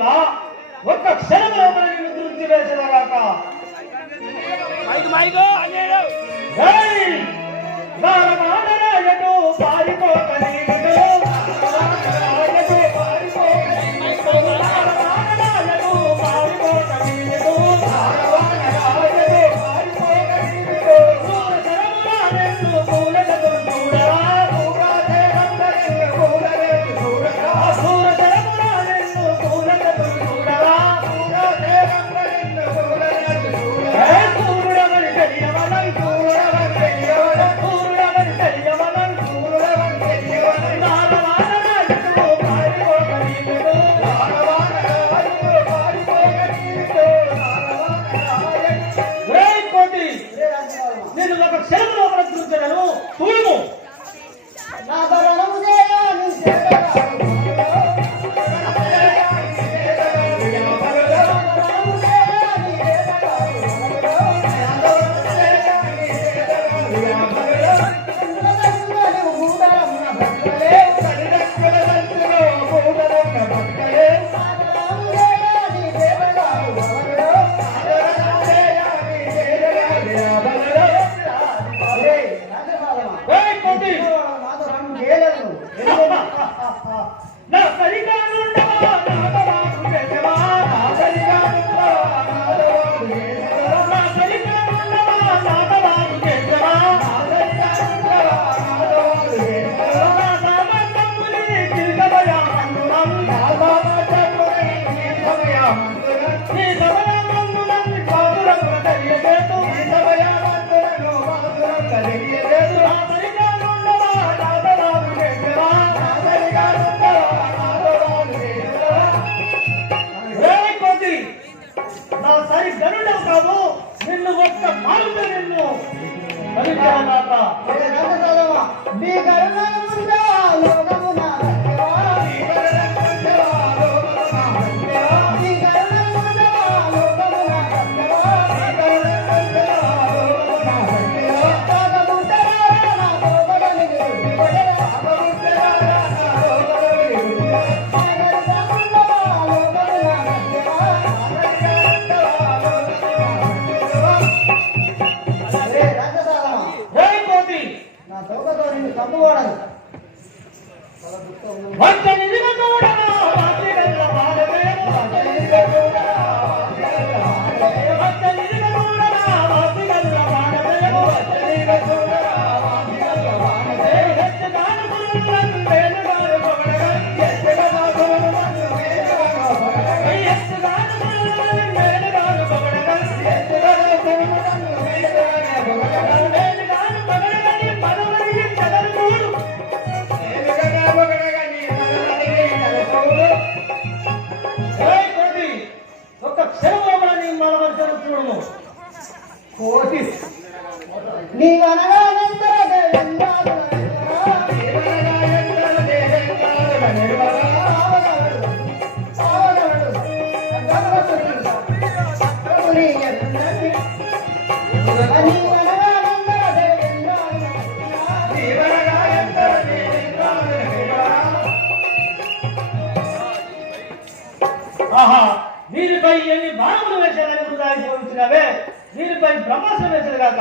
లేకుండా ఒక్క క్షణంలో మనల్ని నిద్రించి వేసేదాక పారిపోకని నేను ఒక క్షణంలో ప్రకృతి చూడము నా బలము చేయను మీ కరుణ బ్రహ్మాసం వేసేది కాక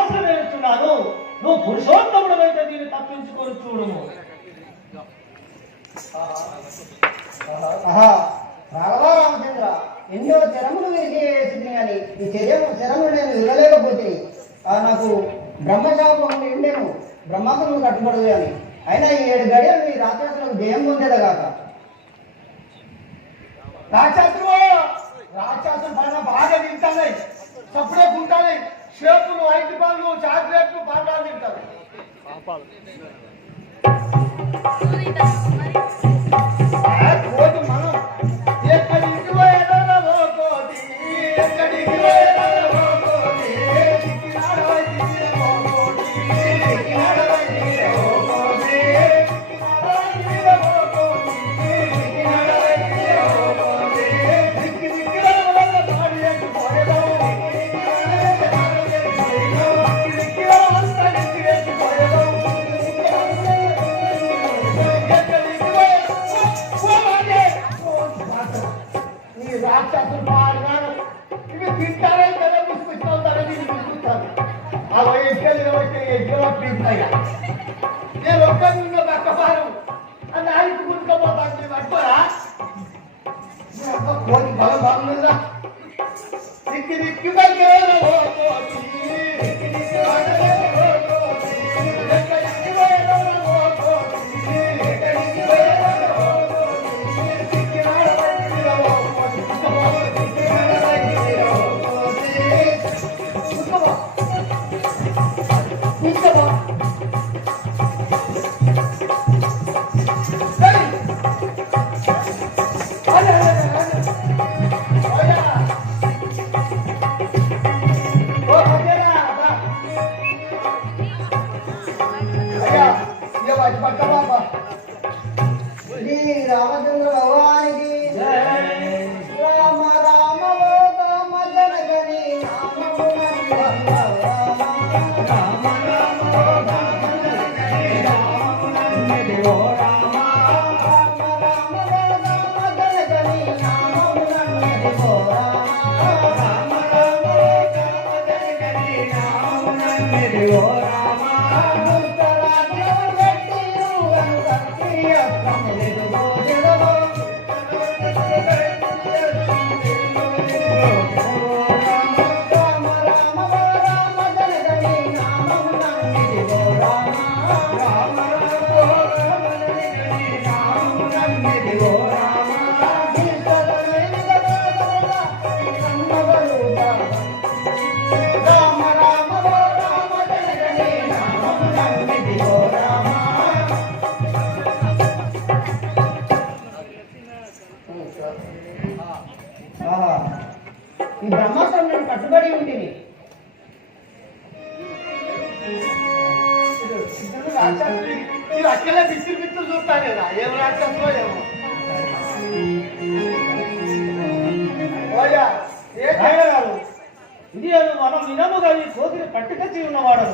ఉపశమనం నువ్వు పురుషోత్తముడు అయితే దీన్ని తప్పించుకొని చూడము రామచంద్ర ఎన్నో చరములు విరిగేసింది కానీ ఈ చర్యము చరములు నేను ఇవ్వలేకపోతే నాకు బ్రహ్మశాపం ఉండేను బ్రహ్మాసనం కట్టుబడదు అని అయినా ఈ ఏడు గడియలు మీ రాక్షసులకు జయం పొందేదా కాక. రాక్షసులు రాక్షసులు బాగా తింటాయి చప్పుడే కుంటాయి ಶೇಪನು ಐದು ಬಾಲನು ಜಾತ್ರೆಗೆ ಬಾಡಾಲಿ ಅಂತಾರೆ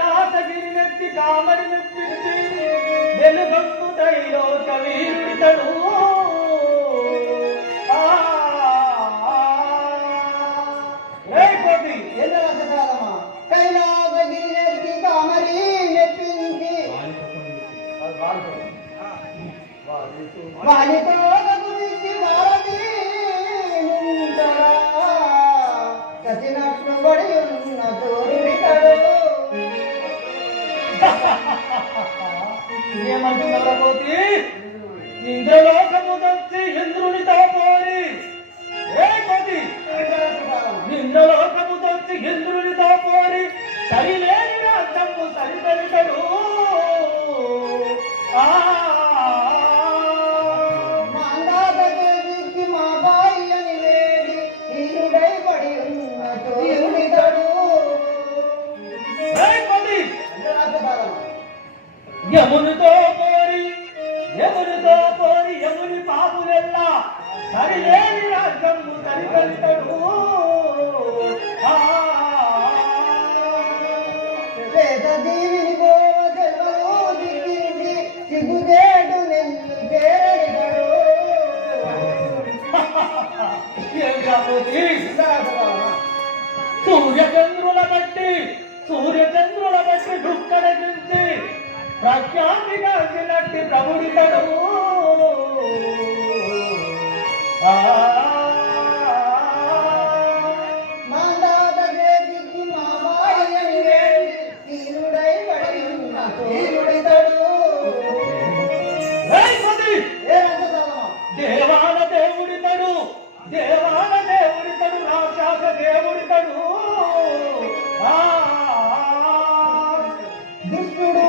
కైలాసగిరినెత్తి కామరినెత్తించి వెలుగొందు దైలో కవీరుడతడు వాలితో సరిలేని రాజ్యము సరికల్తడు పేద సూర్యచంద్రుల బట్టి సూర్యచంద్రుల బట్టి దుఃఖరచించి ప్రభుడితడు దేవాల దేవుడితడు దేవాల దేవుడితడు రాక్షస దేవుడితడు కృష్ణుడు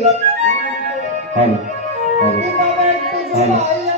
Halo. Halo. Halo.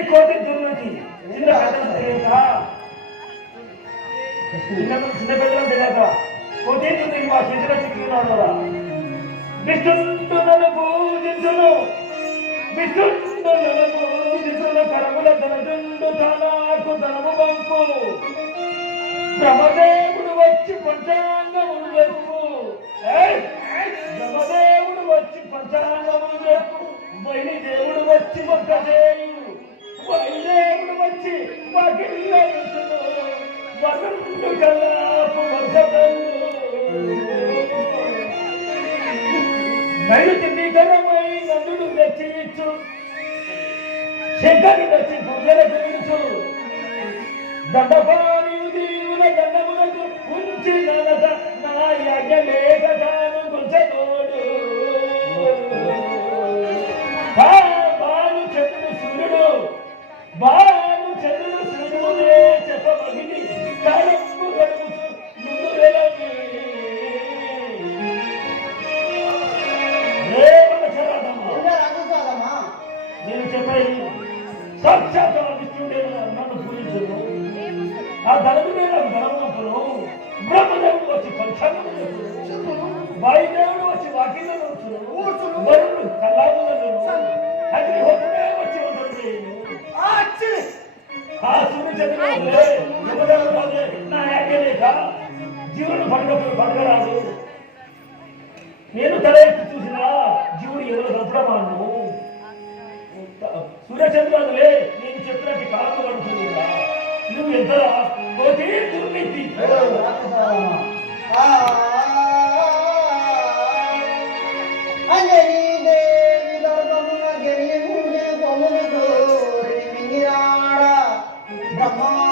నీ కోటి దుర్నతి చిన్న పెద్దలు చిన్న చిన్న పెద్దలు తెలియక కోటి దుర్నతి మా చేతిలో చిక్కున్నాడు రా విష్ణుండు నన్ను పూజించును. విష్ణుండు పూజించును. కరముల ధనజుండు తనకు ధనము పంపు బ్రహ్మదేవుడు వచ్చి పంచాంగములు చెప్పు బ్రహ్మదేవుడు వచ్చి పంచాంగములు చెప్పు బయలు దేవుడు వచ్చి మొక్క చేయు వచ్చి వాకిల్లు వరుణుడు కల్లాపు నైరుతి భీకరమై నందుడు వెచ్చిచ్చు శంకరు వచ్చి దండపాని దీవుల దండములకు ఉంచి నలత నా యజ్ఞలేఖ తాను జీవుడు పండుగ పడగరాదు నేను తల ఎత్తి చూసినా జీవుడు ఎవరు సంప్రమాను సూర్యచంద్రులే నేను చెప్పినట్టు కాలం గడుపుతుందా నువ్వు ఎంత పోతే దుర్నీతి. అంజనీ దేవి దర్భమున గెలించి కొముని కోరి మింగిరాడ బ్రహ్మాది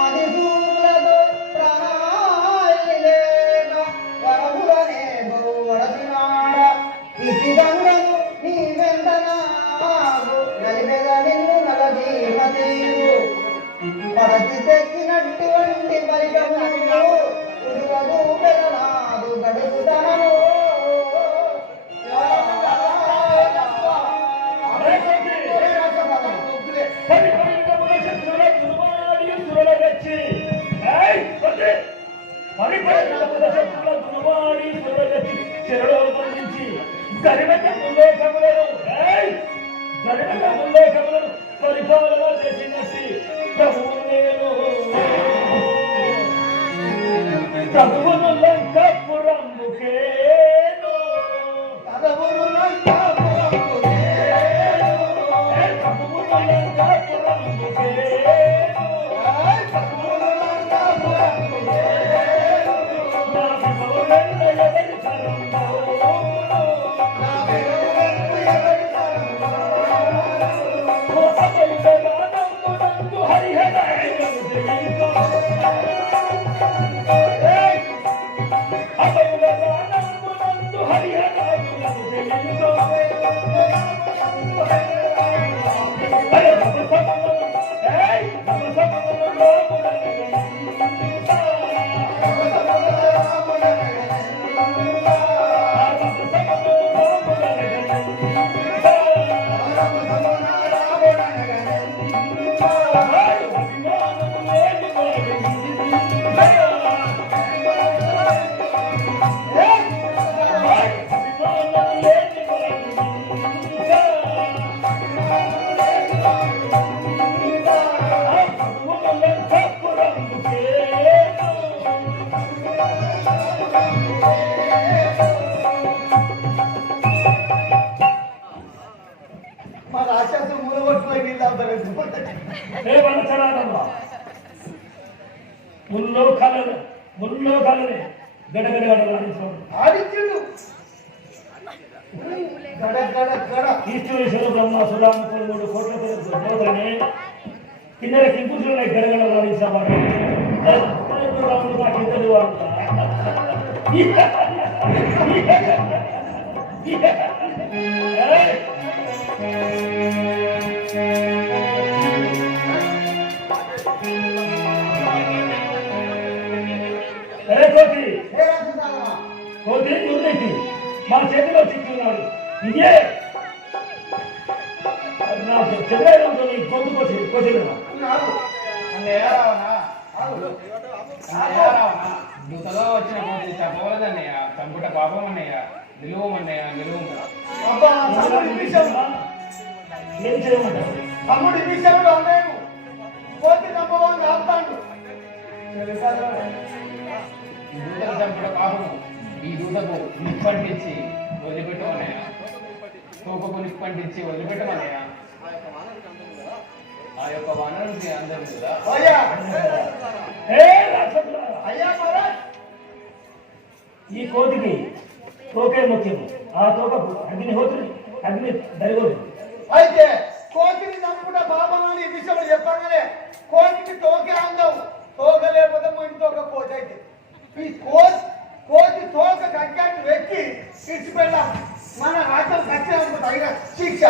బంధించి తెచ్చినటువంటి ముల్లేఖములను ఏయ్ గరిమెక ముల్లేఖములను పరిపాలన చేసినట్టి ప్రభువు Blanca, tu mano blanca. ఏ వనచరాలమ్మ ముల్లో కళలు ముల్లో కళని గడగడ గడగడించడం ఆదిత్యుడు గడ గడ గడ ఈశ్వరేశ్వర బ్రహ్మ సురామ మూడు కోట్ల దేవతలని కిన్నెర కింపుసులనే గడగడ గడించబడు రాముడు నాకు ఇద్దరు అరే కోతి దుర్నీతి మా చేతిలో చిక్కున్నాడు. ఇదే. నా చంద్రబాబు నీ గొంతు కోసి కోసిన అన్నయ్య అన్నయ్య దూతలో వచ్చిన పోతే చెప్పవలదన్నయ్య. చంపుట పాపం అన్నయ్య అబ్బా తమ్ముడి విషయం. ఏం చేయమంటారు తమ్ముడి విషయంలో నేను కోతి నమ్మవాళ్ళు ఆపుతాడు. దూతలు చంపుట పాపము. ఈ దూతకు నిప్పంటించి వదిలిపెట్టమన్నయ్య తోకకు నిప్పంటించి వదిలిపెట్టమన్నయ్య ఆ యొక్క వనరుకి అందరం ఈ కోతికి తోకే ముఖ్యం ఆ తోకకు అగ్నిహోత్రుని అగ్ని దైవోడు అయితే కోతిని నమ్ముకుంటే బాబా అని విషయం చెప్పగానే కోతికి తోకే అందం. తోక లేకపోతే ఇంటి తోక కోతి అయితే ఈ కోతి కోతి తోక కట్టాన్ని వెక్కి ఇచ్చిపెట్టాం మన రాజ్యం కట్టామనుకో తగిన శిక్ష.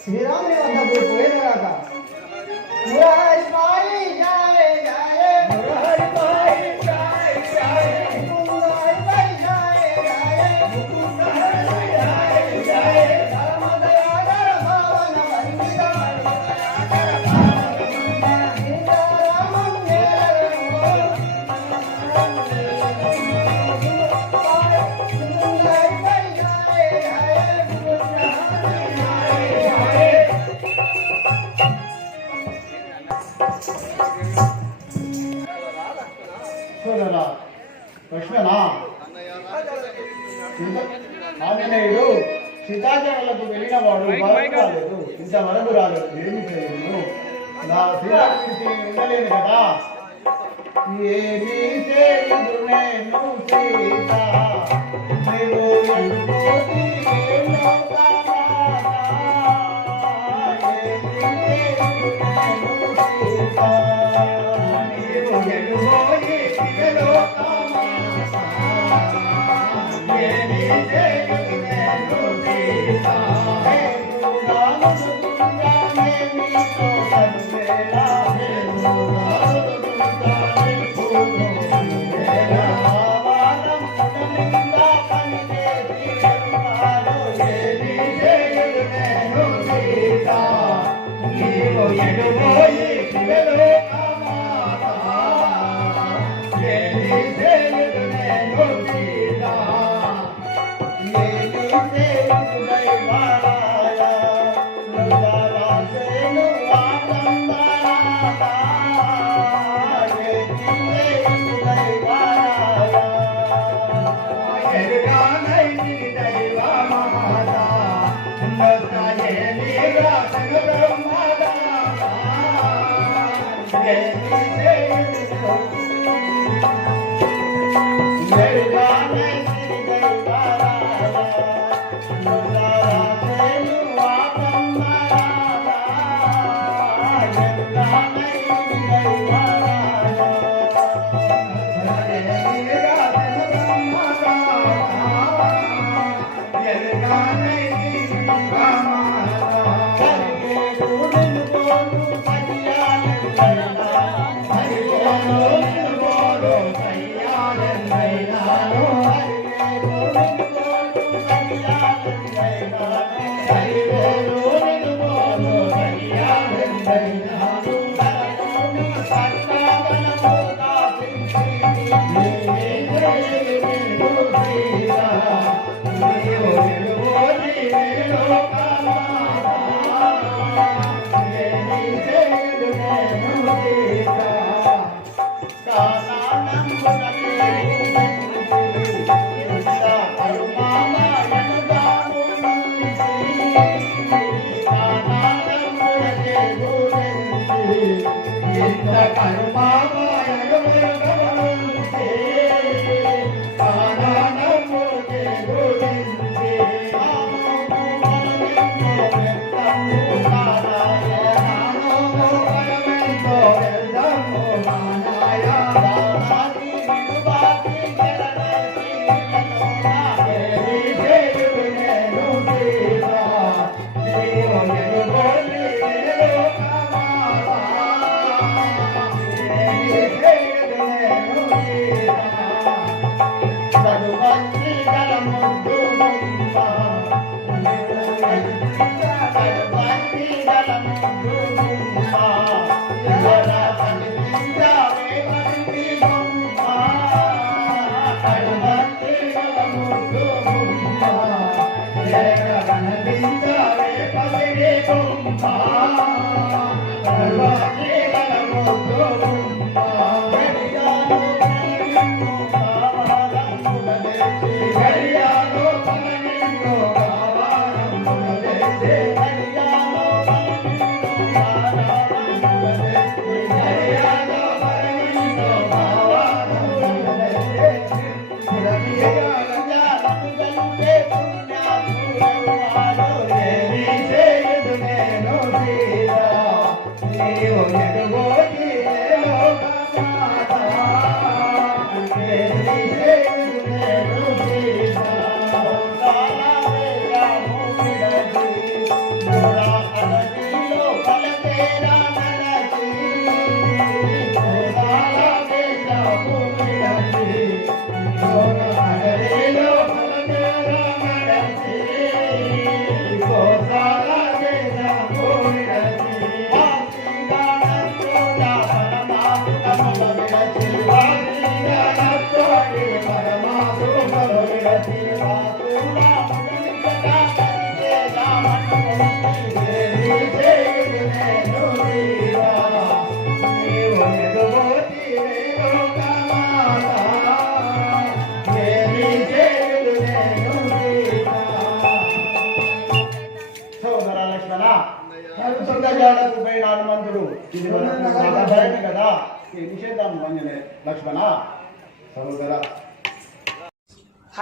శ్రీరాముని వద్దకు పోయేదాక సీతాచరణలకు వెళ్ళిన వాడు రాలేదు. ఇంతవరకు రాలేదు. ఏమి చేయను నా సీత గురించి ఉండలేను కదా. ఏమి చేయదు నేను సీత. నీవు Amen.